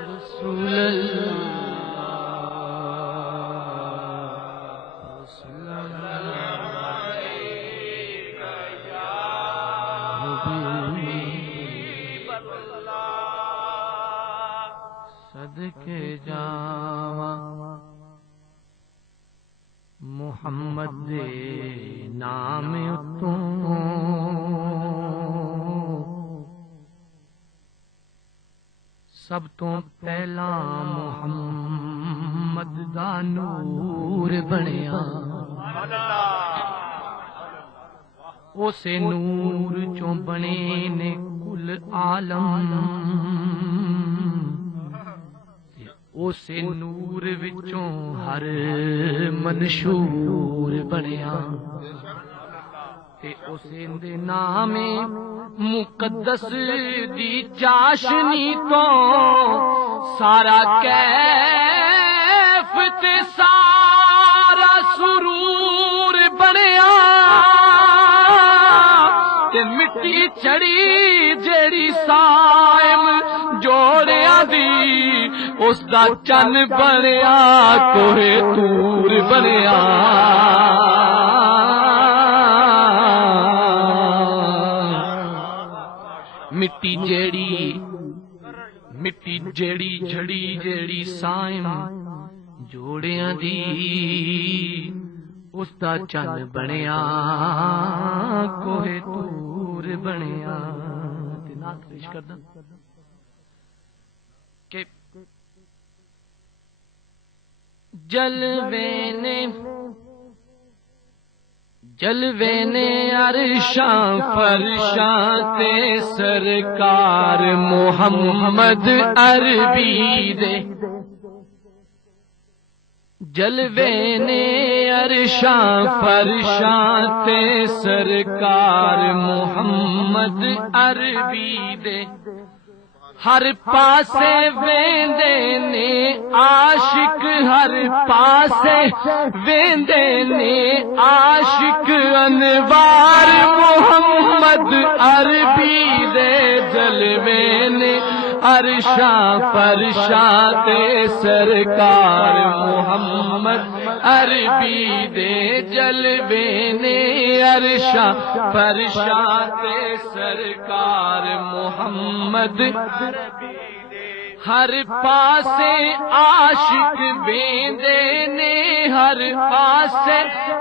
رسول اللہ رسول اللہ حبیب اللہ صدقے جاواں محمد دے نام اتوں سب تو پہلا محمد دا نور بنیا اسے نور چوں بنے نے کل عالم اسے نور وچوں ہر منشور بنیا تے اسے دے نام مقدس دی چاشنی تو سارا کیف تے سارا سرور بنیا تے مٹی چڑی جیڑی سائم جوڑیاں دی اس دا چن بنیا کوہ تور بنیا مٹی جیڑی جھڑی جیڑی سائم جوڑیاں دی اس دا چن بنیا کوہ تور بنیا نعت پیش کردا کہ جلوے نے عرشاں فرشاں تے سرکار محمد عربی دے جلوے نے عرشاں فرشاں تے سرکار محمد عربی دے ہر پاسے ویندے نے عاشق ہر پاسے ویندے نے عاشق انوار محمد عربی دے جلوے نے عرشاں فرشاں تے سرکار محمد عربی دے جلوے نے عرشاں فرشاں تے سرکار محمد ہر پاسے عاشق بیندے نے ہر پاسے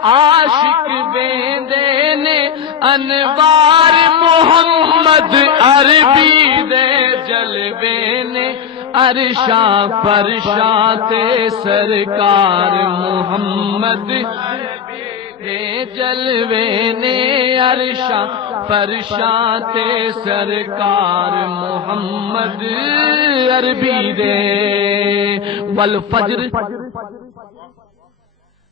عاشق بیندے نے انوار محمد عربی دے جلوے نے عرشاں فرشاں تے سرکار محمد دے جلوے نے عرشاں فرشاں تے سرکار محمد عربی دے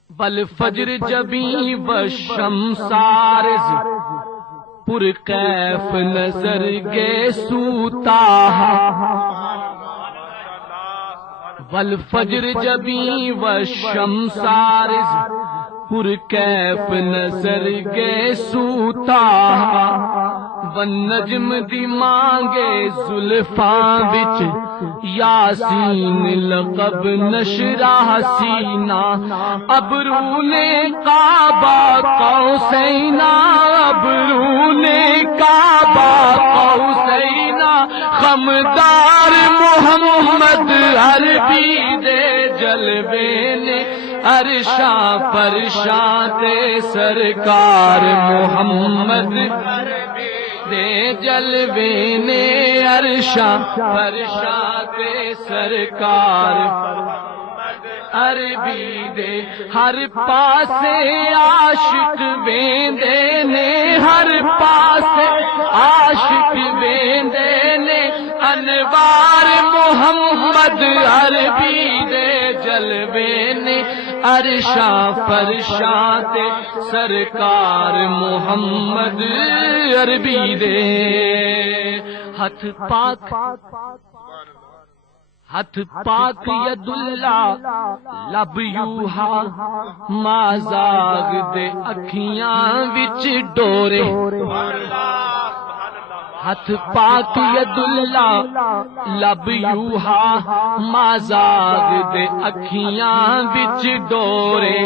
والفجر جبیں وشمسارز پر کیف نظر گے سوتا والفجر جبیں وشمسارز پر کیف نظر گے سوتا والنجم دی مانگے زلفاں وچ یاسین لقب نشرہ حسینہ ابرو نے کعبہ قوسینہ ابرو نے کعبہ قوسینہ خمدار محمد عربی دے جلوے نے عرشاں فرشاں تے سرکار محمد دے جلوے نے عرشاں فرشاں تے سرکار عربی دے ہر پاسے عاشق ویندے نے ہر پاسے عاشق ویندے نے انوار محمد عربی دے جلوے نے عرشاں فرشاں تے سرکار محمد عربی دے ہاتھ پاک ید اللہ لب یوہا مازاگ دے اکھیاں وچ ڈورے ہاتھ پاک ید اللہ لب یوہا مازاگ دے اکھیاں وچ ڈورے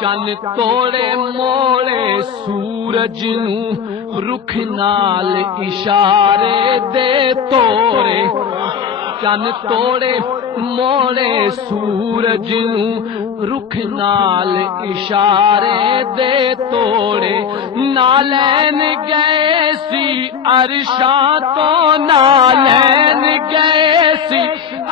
چن توڑے موڑے سورج نو رخ نال اشارے دے توڑے چن توڑے موڑے سورج نو رخ نال اشارے دے توڑے نالین گئے سی عرشاں تو نالین گئے سی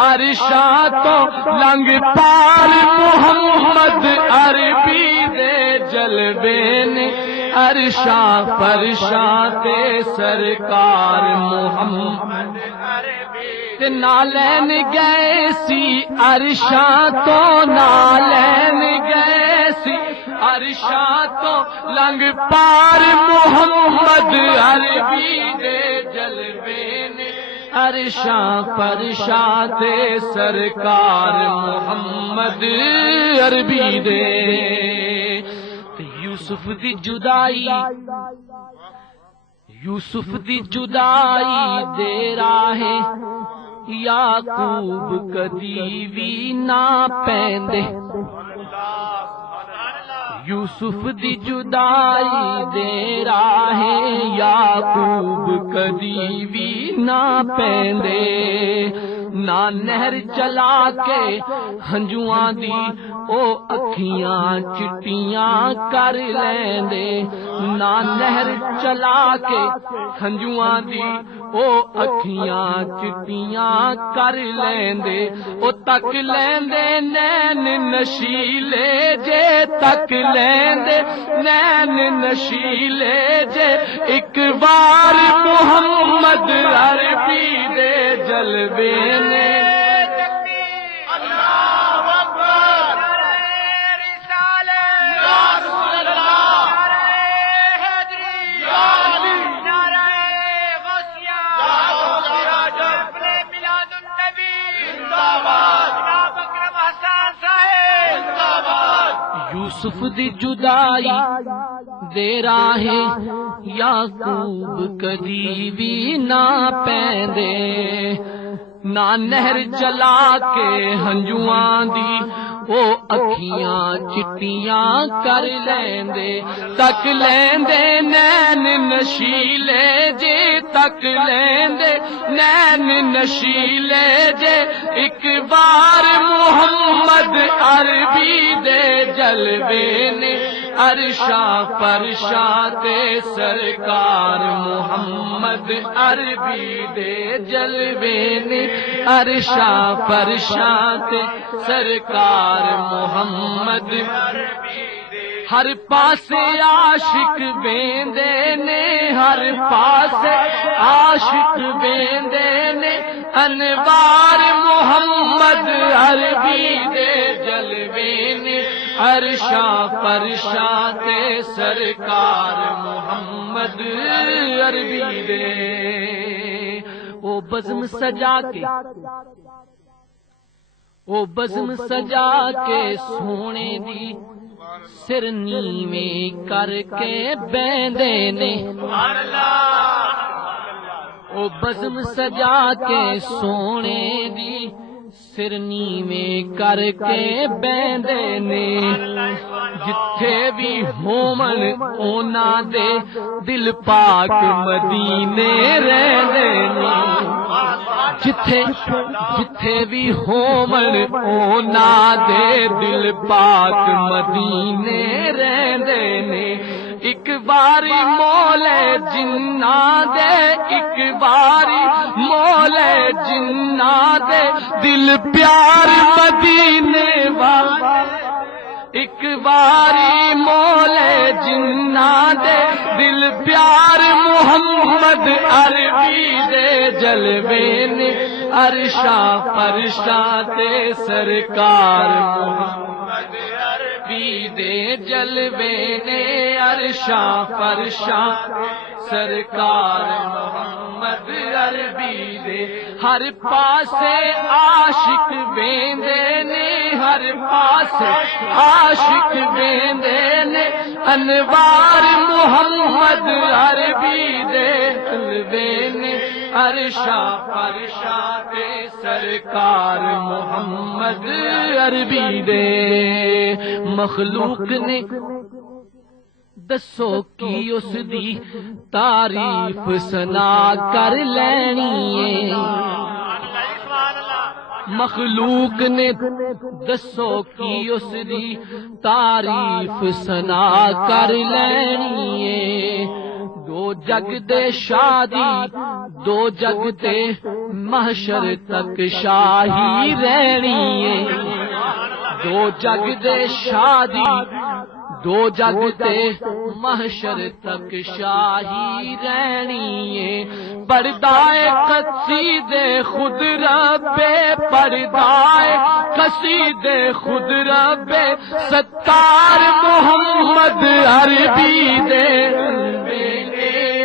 عرشاں تو لنگ پار محمد عربی دے جلوے نے عرشاں فرشاں تے سرکار محمد عربی نالین گئے سی عرشاں تو نالین گئے سی عرشاں تو لنگ پار محمد عربی دے جلوے نے عرشاں فرشاں تے سرکار محمد عربی دے یوسف دی جدائی یوسف دی جدائی دے راہ یعقوب کدی وی نہ پیندے یوسف دی جدائی دے راہ یعقوب کدی وی نہ پیندے نہ نہر چلا کے ہنجواں دی او اکھیاں چٹیاں کر لیندے نہ نہر چلا کے ہنجواں دی او اکھیاں چٹیاں کر لیندے او تک لیندے نین نشیلے جے تک لیندے نین نشیلے جے ایک بار محمد عربی دے جلوے نے یوسف دی جدائی دے راہ یعقوب کدی وی نہ پیندے نہ نہر چلا کے ہنجواں دی او اکھیاں چٹیاں کر لیندے تک لیندے نین نشیلے جے تک لیندے نین نشیلے جے ایک بار محمد عربی دے جلوے نے عرشاں فرشاں تے سرکار محمد عربی دے جلوے نے عرشاں فرشاں تے سرکار محمد عربی دے ہر پاسے عاشق بیندے نے ہر پاسے عاشق بیندے نے انوار محمد عربی دے جلوے نے عرشاں فرشاں تے سرکار محمد عربی دے او بزم سجا کے او بزم سجا کے سونے دی سرنی میں کر کے بیندے نے او بزم سجا کے سونے دی سرنی میں کر کے بیندے نے جتھے بھی ہومن اونا دے دل پاک مدینے رہندے نے جتھے بھی ہومن اونا دے دل پاک مدینے رہندے نے ایک باری مولے جنہ دے ایک باری مولے جنہ دے دل پیار مدینے والا ایک باری مولے جنہ دے دل پیار محمد عربی دے جلوے نے عرشاں فرشاں تے سرکار محمد عربی دے جلوے نے عرشاں فرشاں سرکار محمد عربی دے ہر پاسے عاشق بیندے نے ہر پاسے عاشق بیندے نے انوار محمد عربی دے جلوے نے عرشاں فرشاں تے سرکار محمد عربی دے مخلوق نے دسو کی اس دی تعریف سنا کر لینی ہے مخلوق نے دسو کی اس دی تعریف سنا کر لینی ہے دو جگ دے شادی دو جگ دے محشر تک شاہی رہنی ہے دو جگ دے شادی دو جگ تے محشر تک شاہی رہنی ہے پردائے قصیدے خود ربے پردائے قصیدے خود ربے ستار محمد عربی دے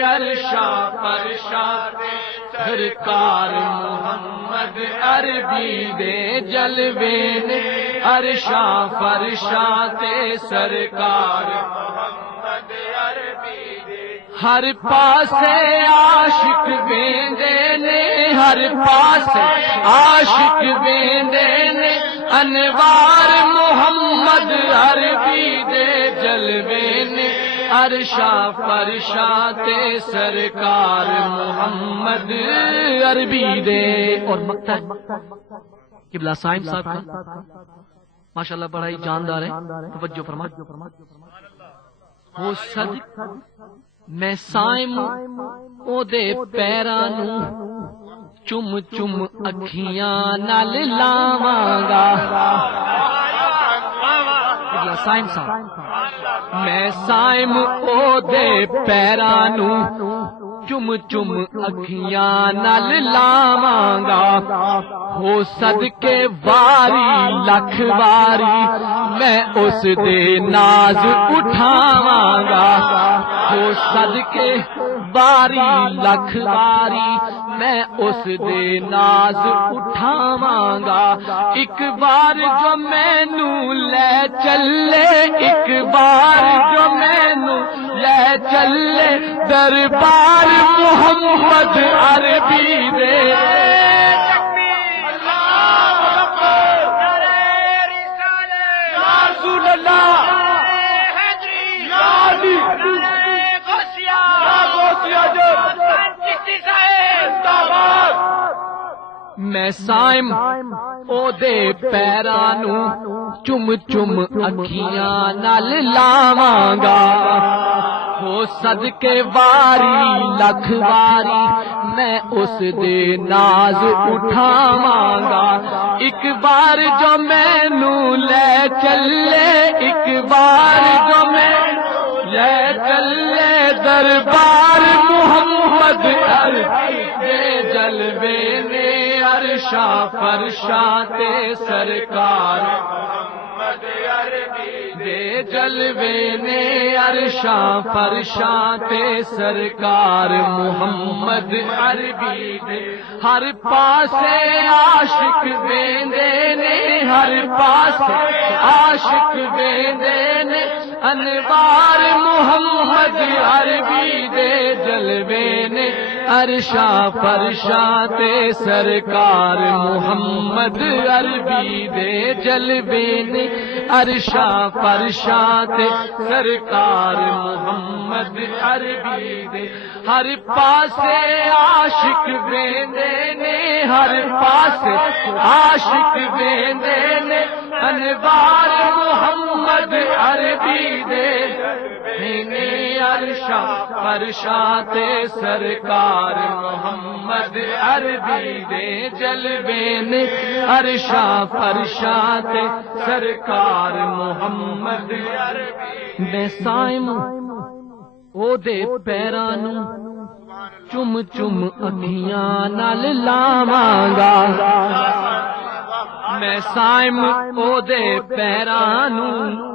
عرشاں فرشاں تے سرکار محمد عربی دے جلوے نے عرشاں فرشاں تے سرکار محمد عربی دے ہر پاسے عاشق ویندے نے ہر پاسے عاشق ویندے نے انوار محمد عربی دے جلوے نے عرشاں فرشاں تے سرکار محمد عربی دے اور مقطع قبلہ صائم صاحب کا ماشاءاللہ بڑا ہی جاندار ہے توجہ فرما ہو صدق میں صائم او دے پیراں نوں چم چم اکھیاں نال لاواں گا صائم صاحب میں صائم او دے پیراں نوں چم چم اکھیاں نال لاواں گا ہو صدقے واری لکھ واری میں اس دے ناز اٹھاواں گا ہو صدقے واری لکھ واری میں اس دے ناز اٹھاواں گا ایک بار جو مینوں لے چلے ایک بار جو مینوں لے چلے دربار محمد عربی دے میں صائم او دے پیراں نوں چم چم اکھیاں نال لاواں گا ہو صدقے واری لکھ واری میں اس دے ناز اٹھاواں گا ایک بار جو مینوں لے چلے ایک بار جو مینوں لے چلے دربار محمد عربی دے جلوے نے عرشاں فرشاں تے سرکار محمد عربی دے جلوے نے عرشاں فرشاں تے سرکار محمد عربی دے ہر پاسے عاشق ویندے نے ہر پاسے عاشق ویندے نے انوار محمد عربی دے جلوے نے عرشاں فرشاں تے سرکار محمد عربی دے جلوے نے عرشاں فرشاں تے سرکار محمد عربی دے ہر پاسے عاشق ویندے نے ہر پاسے عاشق ویندے نے انوار محمد عربی دے عرشاں فرشاں تے سرکار محمد عربی دے جلوے نے عرشاں فرشاں تے سرکار محمد عربی میں صائم او دے پیراں نوں چم چم اکھیاں نال لاواں گا میں صائم او دے پیراں نوں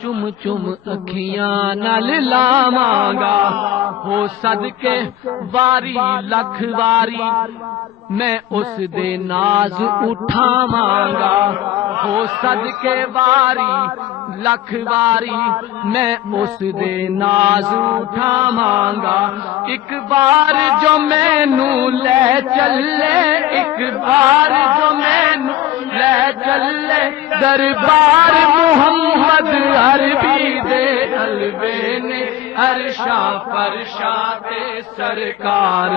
چم چم اکھیاں نال لاواں ہو صدقے واری لکھ واری میں اس دے ناز اٹھاواں گا ہو صدقے واری لکھ واری میں اس دے ناز اٹھاواں گا ایک بار جو مینوں لے چلے ایک بار جو مینوں لے چلے دربار محمد عربی دے حلوے نے عرشاں فرشاں تے سرکار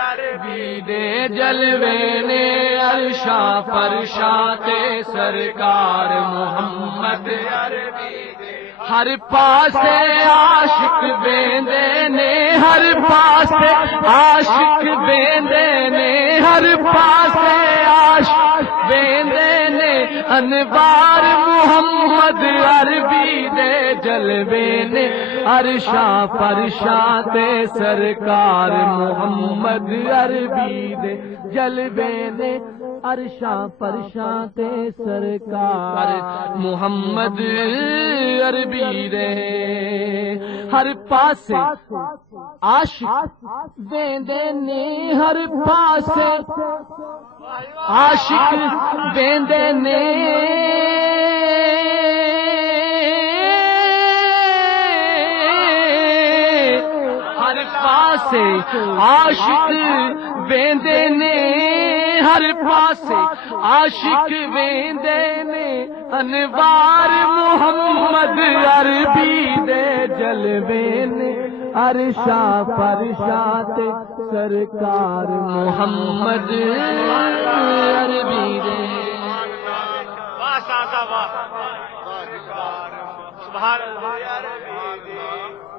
عربی دے جلوے نے عرشاں فرشاں تے سرکار محمد عربی دے ہر پاسے عاشق بیندے نے ہر پاسے عاشق بیندے نے ہر پاسے عاشق بیندے نے انوار محمد عربی دے جلوے نے عرشاں فرشاں تے سرکار محمد عربی دے جلوے نے عرشاں فرشاں تے سرکار محمد عربی دے ہر پاسے عاشق ویندے نے ہر پاسے عاشق ویندے نے ہر پاسے عاشق ویندے نے ہر پاسے عاشق ویندے نے انوار محمد عربی دے جلوے نے عرشاں فرشاں تے سرکار محمد عربی دے سبحان اللہ